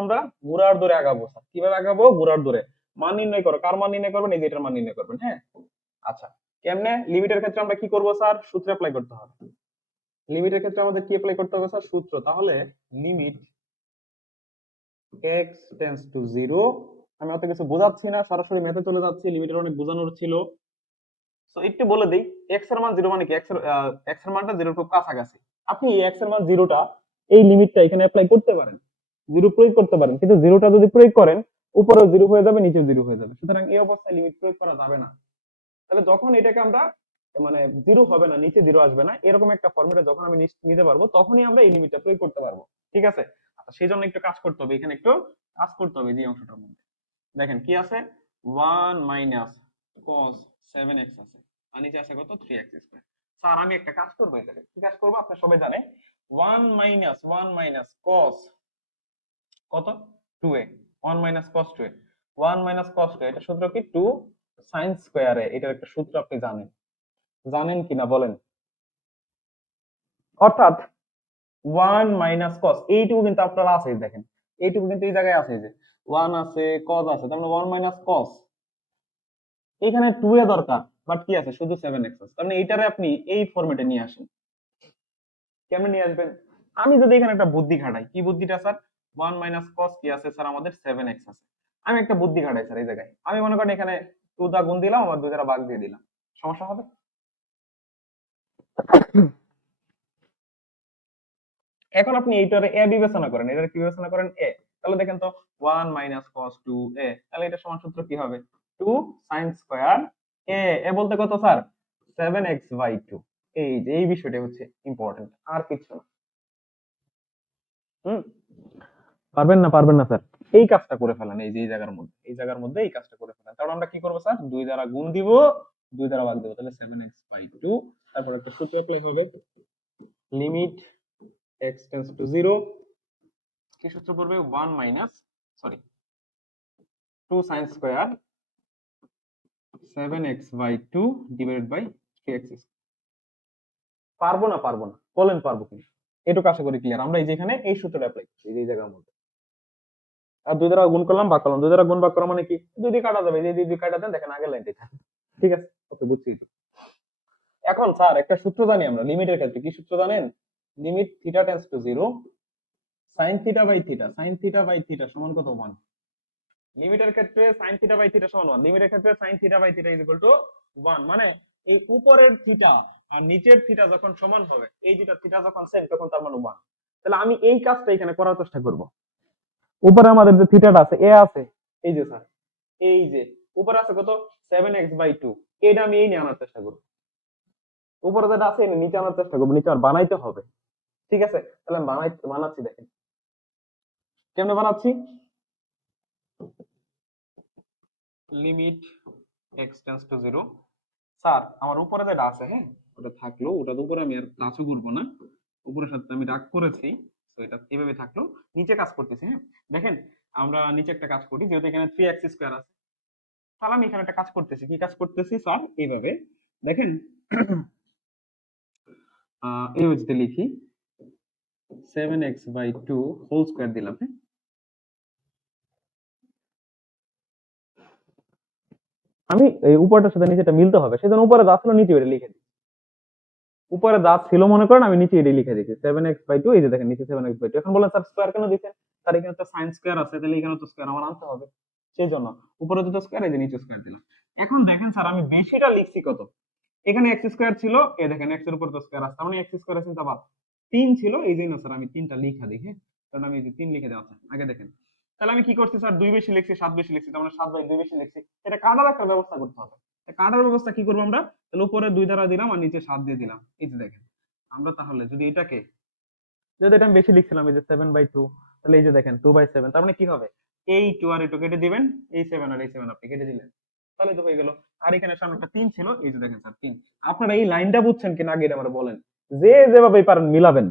আমরা ঘোড়ার দৌড়ে আগাবো স্যার। কিভাবে আগাবো? ঘোড়ার দৌড়ে। মান নির্ণয় করো। কার মান নির্ণয় করবেন? এই যে এটার মান নির্ণয় করবেন। হ্যাঁ, আচ্ছা। কেমনে? লিমিটের ক্ষেত্রে আমরা কি করব স্যার? সূত্র অ্যাপ্লাই করতে হবে। লিমিটের ক্ষেত্রে আমাদের কি অ্যাপ্লাই করতে হবে স্যার? সূত্র। তাহলে লিমিট x টেন্ডস টু 0, আমি অত কিছু বোঝাচ্ছি না, সরাসরি ম্যাথে চলে যাচ্ছি। লিমিটের অনেক বোঝানোর ছিল। সো একটু বলে দেই, x এর মান 0 মানে কি? x এর মানটা 0 এর খুব কাছাকাছি। আপনি এই x এর মান 0টা এই লিমিটটা এখানে অ্যাপ্লাই করতে পারেন, 0 প্রয়োগ করতে পারেন, কিন্তু 0টা যদি প্রয়োগ করেন উপরেও 0 হয়ে যাবে, নিচেও 0 হয়ে যাবে। সুতরাং এই অবস্থায় লিমিট প্রয়োগ করা যাবে না। তাহলে যখন এটাকে আমরা মানে 0 হবে না, নিচে 0 আসবে না, এরকম একটা ফরম্যাটে যখন আমি নিতে পারবো, তখনই আমরা এই লিমিটটা প্রয়োগ করতে পারবো। ঠিক আছে? আচ্ছা, সেই জন্য একটু কাজ করতে হবে, এখানে একটু কাজ করতে হবে। যে অংশটার মধ্যে দেখেন কি আছে, 1 মাইনাস cos 7x আছে, আর নিচে আছে কত? 3x square. স্যার আমি একটা কাজ করবো, এটাকে কি কাজ করবো আপনি সবাই জানে, 1 মাইনাস cos কত? 2a, 1 minus cos 2a, 1 minus cos 2, এটা সূত্র কি? 2 sin স্কয়ারে। এটার একটা সূত্র আপনি জানেন, জানেন কিনা বলেন? অর্থাৎ 1 মাইনাস cos, এইটুকু কিন্তু আপনারা আছে, দেখেন এইটুকু কিন্তু এই জায়গায় আছে, যে 1 আছে, cos আছে, তার মানে 1 মাইনাস cos। এখানে 2 এ দরকার, বাট কি আছে? শুধু 7x আছে। তার মানে এইটারে আপনি এই ফরম্যাটে নিয়ে আসেন। কেমনে নিয়ে আসবেন? আমি যদি এখানে একটা বুদ্ধি খাটাই, কি বুদ্ধিটা স্যার? 1 মাইনাস cos কি আছে স্যার? আমাদের 7x আছে। আমি একটা বুদ্ধি খাটাই স্যার এই জায়গায়। আমি মনে করেন এখানে 2 দা গুণ দিলাম, আবার 2 দ্বারা ভাগ দিয়ে দিলাম। সমস্যা হবে? এখন আপনি এইটারে a বিবেচনা করেন, এটারে কি বিবেচনা করেন? a। তাহলে দেখেন তো, 1 মাইনাস cos 2a, তাহলে এটা সমান সূত্র কি হবে? 2 sin স্কয়ার a। a বলতে কত স্যার? 7x/2। এই যে এই বিষয়টা হচ্ছে ইম্পর্টেন্ট, আর কিছু না। হুম, পারবেন না? পারবেন না স্যার? এই কাজটা করে ফেলেন, এই যে এই জায়গার মধ্যে, এই জায়গার মধ্যে এই কাজটা করে ফেলেন। তাহলে আমরা কি করবো স্যার? 2 দ্বারা গুণ দিব, 2 দ্বারা ভাগ দিব, তাহলে 7x/2। তারপর একটা সূত্র অ্যাপ্লাই হবে, লিমিট x টেন্ডস টু 0, কি সূত্র পড়বে? 1 minus, sorry, 2 sin square 7x/2 divided by 3x। পারবো না? পারবো না? বলেন পারবো কিনা? এটুকু আশা করি ক্লিয়ার। আমরা এই যে এখানে এই সূত্রটা অ্যাপ্লাই করছি এই জায়গার মধ্যে। আর 2 দ্বারা গুণ করলাম, ভাগ করলাম। 2 দ্বারা গুণ ভাগ করা মানে কি? 2 দিয়ে কাটা যাবে, এই যে 2 দিয়ে কাটা দেন, দেখেন আগের লাইনটাই থাকে। ঠিক আছে? ওকে, বুঝছি। এখন স্যার একটা সূত্র জানি আমরা লিমিটের ক্ষেত্রে, কি সূত্র জানেন? Limit theta tends to 0, sin theta by theta, sin theta by theta সমান কত? 1। লিমিটের ক্ষেত্রে sin থিটা বাই থিটা সমান 1, লিমিটের ক্ষেত্রে sin theta by theta is equal to 1। মানে এই উপরের থিটা আর নিচের থিটা যখন সমান হবে, এই দুটো থিটা যখন সেম, তখন তার মান 1। তাহলে আমি এই কাজটা এখানে করার চেষ্টা করব। উপরে আমাদের যে থিটাটা আছে, এ আছে, এই যে স্যার, এই যে উপরে আছে কত? 7x/2, এটা আমি এই নিয়ে আনার চেষ্টা করব। উপরে যেটা আছে এটা নিচে আনার চেষ্টা করব, নিচে আর বানাইতে হবে। ঠিক আছে? তাহলে আমি বানাচ্ছি, দেখেন কেমনে বানাচ্ছি। Limit x tends to 0, sir আমার উপরে যেটা আছে, হ্যাঁ ওটা থাকলো, ওটার উপরে আমি আর কাজও করবো না, উপরের সাথে আমি রাগ করেছি, তো এটা এভাবে থাকলো। নিচে কাজ করতেছি, হ্যাঁ দেখেন, আমরা নিচে একটা কাজ করি, যেহেতু এখানে 3x স্কয়ার আছে, তাহলে আমি এখানে একটা কাজ করতেছি। কি কাজ করতেছি স্যার? এইভাবে দেখেন, এইভাবে যদি লিখি 7x/2 হোল স্কয়ার দিলাম, হ্যাঁ আমি এই উপরটার সাথে নিচেটা মিলতে হবে, সেজন্য উপরে যা ছিল নিচে এটা লিখে দিই। উপরে যা ছিল মনে করেন, আমি নিচে এটা লিখে দিয়েছি 7x/2। এই যে দেখেন নিচে 7x/2। এখন বলেন স্যার স্কয়ার কেন দিচ্ছেন? তার এখানে তো sin স্কয়ার আছে, তাহলে এখানে তো স্কয়ার আমার আনতে হবে, সেই জন্য উপরে দুটো স্কয়ার, এই যে নিচে স্কয়ার দিলাম। এখন দেখেন স্যার আমি বেশিটা লিখছি কত? এখানে x স্কয়ার ছিল, এই দেখেন x এর উপর তো স্কয়ার আছে, তার মানে x স্কয়ার আছে আবার 3 ছিল, এই জন্য স্যার আমি 3টা লিখা দিই, হ্যাঁ কারণ আমি এই যে 3 লিখে দেওয়া আছে আগে, দেখেন তাহলে আমি কি করছি স্যার? 2 বেশি লিখছি, 7 বেশি লিখছি, তার মানে 7/2 বেশি লিখছি। এটা কাটার একটা ব্যবস্থা করতে হবে। কাটার ব্যবস্থা কি করবো আমরা? তাহলে উপরে 2 দ্বারা দিলাম আর নিচে 7 দিয়ে দিলাম। এই যে দেখেন, আমরা তাহলে যদি এটাকে, যদি এটা আমি বেশি লিখছিলাম, এই যে 7/2, তাহলে এই যে দেখেন 2/7, তার মানে কি হবে? এই 2 আর 2 কেটে দিবেন, এই 7 আর এই 7 আপনি কেটে দিলেন, তাহলে তো হয়ে গেল। আর এখানে সামনে একটা 3 ছিল, এই যে দেখেন স্যার 3। আপনারা এই লাইনটা বুঝছেন কিনা আগে এটা আমরা বলেন, যে যেভাবে পারেন মিলাবেন।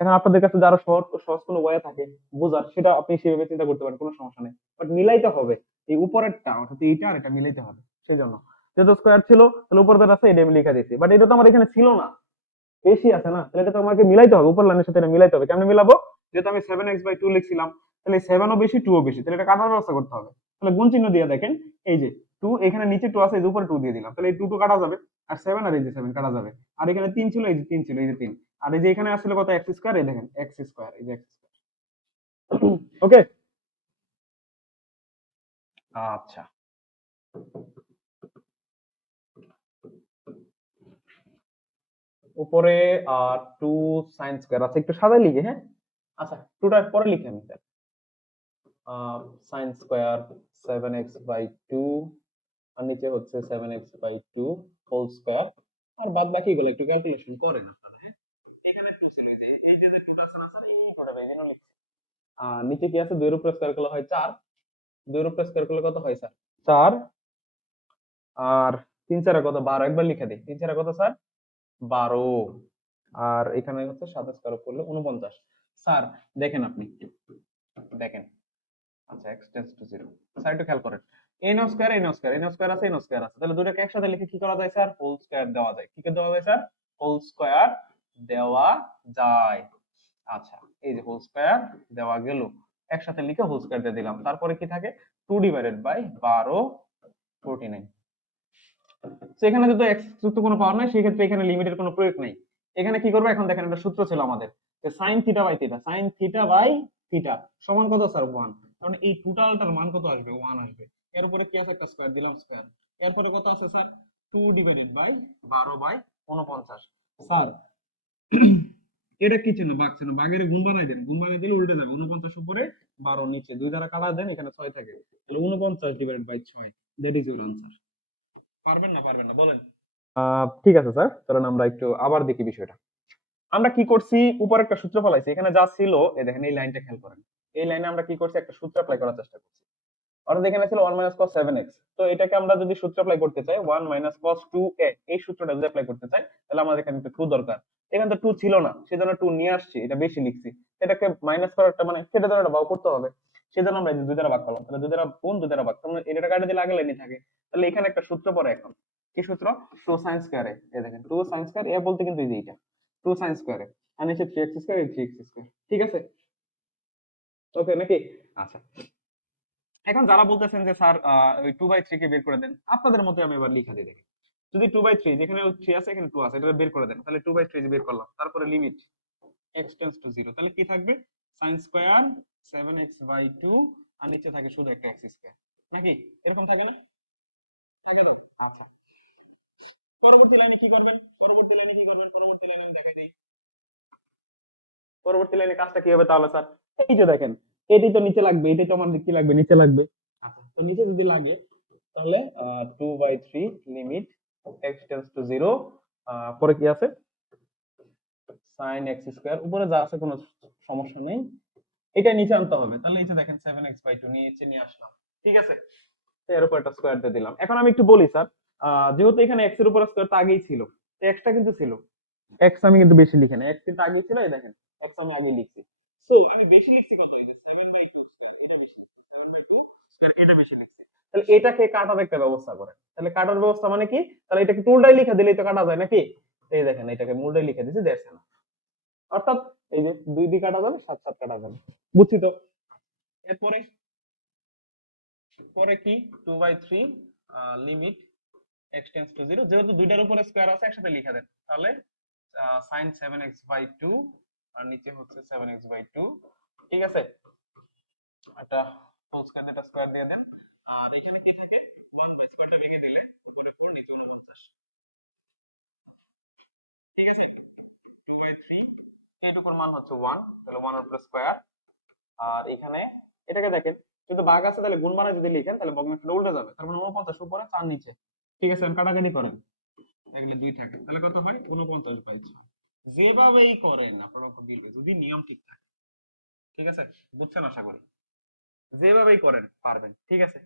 এখন আপনাদের কাছে যারা সহজ সহজ কোনো ওয়ে থাকে বোঝার, সেটা আপনি সেভাবে চিন্তা করতে পারেন, কোনো সমস্যা নেই। বাট মিলাইতে হবে, এই উপরেরটা অর্থাৎ এইটা আর এটা মিলাইতে হবে। সেজন্য যেহেতু স্কয়ার ছিল, তাহলে উপরে যেটা আছে এটা আমি লিখে দিয়েছি, বাট এটা তো আমার এখানে ছিল না, বেশি আছে না, তাহলে এটা তো আমাকে মিলাইতে হবে, উপর লাইনের সাথে এটা মিলাইতে হবে। কেমনে মিলাবো? যেহেতু আমি 7x/2 লিখছিলাম, তাহলে 7ও বেশি 2ও বেশি, তাহলে এটা কাটার ব্যবস্থা করতে হবে। তাহলে গুণ চিহ্ন দিয়ে দেখেন, এই যে 2 এখানে নিচে 2 আছে, এই যে উপরে 2 দিয়ে দিলাম, তাহলে এই 2 2 কাটা যাবে, আর 7 আর এই যে 7 কাটা যাবে, আর এখানে 3 ছিল, এই যে 3 ছিল, এই যে 3, আর এই যে এখানে আসলে কত x স্কয়ার, এই দেখেন x স্কয়ার, এই যে x স্কয়ার। ওকে, আচ্ছা উপরে 2 সাইন স্কয়ার আছে, একটু সাদাই লিখে, হ্যাঁ আচ্ছা 2টা পরে লিখে আমি সাইন স্কয়ার 7x/2, আর নিচে হচ্ছে 7x/2 হোল স্কয়ার, আর বাদ বাকি গুলো একটু ক্যালকুলেশন করেন আপনারা, হ্যাঁ এখানে 2 ছিল, এই যে 2টা আছে না স্যার, এই করে এখানে লিখছি, আর নিচে কি আছে 2 এর উপরে স্কয়ার করলে হয় 4, 2 এর উপরে স্কয়ার করলে কত হয় স্যার 4, আর 3 4 কত 12, একবার লিখে দিই, 3 4 কত স্যার 12, আর এখানে হচ্ছে 7 স্কয়ার করলে 49। স্যার দেখেন, আপনি দেখেন, আচ্ছা x টেন্ডস টু 0, স্যার একটু খেয়াল করেন, n square n square n square আছে n স্কয়ার আছে, তাহলে দুটোকে একসাথে লিখে কি করা যায় স্যার, হোল স্কয়ার দেওয়া যায়, কি করে দেওয়া যায় স্যার, হোল স্কয়ার দেওয়া যায়। আচ্ছা এই যে হোল স্কয়ার দেওয়া গেল, একসাথে লিখে হোল স্কয়ার দিয়ে দিলাম, তারপরে কি থাকে 2 ডিভাইডেড বাই 12 49। তো এখানে যেহেতু x যুক্ত কোনো পাওয়ার নাই, সেই ক্ষেত্রে এখানে লিমিটের কোনো প্রয়োগ নাই। এখানে কি করবো, এখন দেখেন একটা সূত্র ছিল আমাদের, যে sin theta by theta, sin theta by theta সমান কত স্যার 1, কারণ এই টোটালটার মান কত আসবে 1 আসবে, এর উপরে কি আছে একটা স্কয়ার দিলাম স্কয়ার, এরপরে কত আছে স্যার 2 ডিভাইডেড বাই 12/49। স্যার এটা কি চিহ্ন, ভাগ চিহ্ন, ভাগের গুণ বানাই দেন, গুণ বানাই দিলে উল্টে যাবে, 49 উপরে 12 নিচে 2 দ্বারা কাটা দেন, এখানে 6 থাকে, তাহলে 49 divided by 6, that is your answer. পারবেন না, পারবেন না বলেন। ঠিক আছে স্যার, চলেন আমরা একটু আবার দেখি বিষয়টা। আমরা কি করছি, উপর একটা সূত্র ফলাইছি, এখানে যা ছিল এই দেখেন, এই লাইনটা খেয়াল করেন, এই লাইনে আমরা কি করছি, একটা সূত্র অ্যাপ্লাই করার চেষ্টা করছি, অর্থাৎ এখানে ছিল 1 cos 7x, তো এটাকে আমরা যদি সূত্র অ্যাপ্লাই করতে চাই 1 cos 2a, এই সূত্রটা যদি অ্যাপ্লাই করতে চাই, তাহলে আমাদের এখানে একটা 2 দরকার, এখানে তো 2 ছিল না, সেজন্য 2 নিয়ে আসছি, এটা বেশি লিখছি, এটাকে মাইনাস করারটা মানে কেটে দেওয়াটা ভাগ করতে হবে, সেজন্য আমরা এই যে 2 দ্বারা ভাগ করলাম, তাহলে 2 দ্বারা গুণ 2 দ্বারা ভাগ, তাহলে এটা কাটে দিলে আগে লাইনে থাকে, তাহলে এখানে একটা সূত্র পড়ে এখন, কি সূত্র, 2 sin স্কয়ার এ, এই দেখেন 2 sin স্কয়ার এ বলতে কিন্তু এই যে এটা 2 sin স্কয়ার এ, আর নিচে 3x স্কয়ার, এই 3x স্কয়ার, ঠিক আছে, ওকে নাকি? আচ্ছা এখন যারা বলতেছেন যে স্যার ওই 2/3 কে বের করে দেন, আপনাদের মতে আমি এবার লিখে দিই, দেখেন যদি 2/3, যেখানে 3 আছে এখানে 2 আছে, এটা বের করে দেন, তাহলে 2/3 বের করলাম, তারপরে লিমিট x টেন্ডস টু 0, তাহলে কি থাকবে sin স্কয়ার 7x/2, আর নিচে থাকে শুধু একটা x স্কয়ার, নাকি এরকম থাকে না, থাকে তো? আচ্ছা পরবর্তী লাইনে কি করবেন, পরবর্তী লাইনে কি করবেন, পরবর্তী লাইনে আমি দেখাই দিই, পরবর্তী লাইনে কাজটা কি হবে তাহলে স্যার, এই যে দেখেন এটাই তো নিচে লাগবে, এটাই তো আমাদের কি লাগবে, নিচে লাগবে, আচ্ছা তো নিচে যদি লাগে তাহলে 2/3 লিমিট x টেন্ডস টু 0, পরে কি আছে sin x স্কয়ার, উপরে যা আছে কোনো সমস্যা নেই, এটা নিচে আনতে হবে, তাহলে এই যে দেখেন 7x/2 নিচে নিয়ে আসলাম, ঠিক আছে, তো এর উপর একটা স্কয়ার দিয়ে দিলাম। এখন আমি একটু বলি স্যার, যেহেতু এখানে x এর উপর স্কয়ারটা আগেই ছিল, তো x টা কিন্তু ছিল, x আমি কিন্তু বেশি লিখি না, x কিন্তু আগেই ছিল, এই দেখেন x আমি আগে লিখছি, সো আমি বেশি লিখছি কত, এই যে 7/2 স্কয়ার, এটা বেশি, 7/2 স্কয়ার এটা বেশি লিখছি, তাহলে এটাকে কাটার একটা ব্যবস্থা করেন, তাহলে কাটার ব্যবস্থা মানে কি, তাহলে এটাকে উল্টাই লিখে দিলেই তো কাটা যায় নাকি, এই দেখেন এটাকে উল্টাই লিখে দিয়েছি, দ্যাটস না, অর্থাৎ এই যে 2 দিয়ে কাটা যাবে, 7 7 কাটা যাবে, বুঝছি তো? এরপরে পরে কি 2/3 লিমিট x টেন্ডস টু 0, যেহেতু দুইটার উপরে স্কয়ার আছে একসাথে লিখে দেন, তাহলে sin 7x/2, আর নিচে হচ্ছে 7x/2, ঠিক আছে, একটা হোল স্কয়ার একটা স্কয়ার দিয়ে দেন, আর এখানে কি থাকে 1 বাই স্কয়ারটা ভেঙে দিলে উপরে 4 নিচে 49, ঠিক আছে, 2/3 এইটুকুর মান হচ্ছে 1, তাহলে 1 এর উপরে স্কয়ার, আর এখানে এটাকে দেখেন যদি ভাগ আছে তাহলে গুণ মানে যদি লিখেন তাহলে ভগ্নাংশটা উল্টে যাবে, তার মানে 49 উপরে 4 নিচে, ঠিক আছে, কাটাকাটি করেন, এগুলো 2 থাকে, তাহলে কত হয় 49/6, যেভাবেই করেন আপনারা মিলবে যদি নিয়ম ঠিক থাকে, ঠিক আছে, বুঝছেন আশা করি, যেভাবেই করেন পারবেন, ঠিক আছে।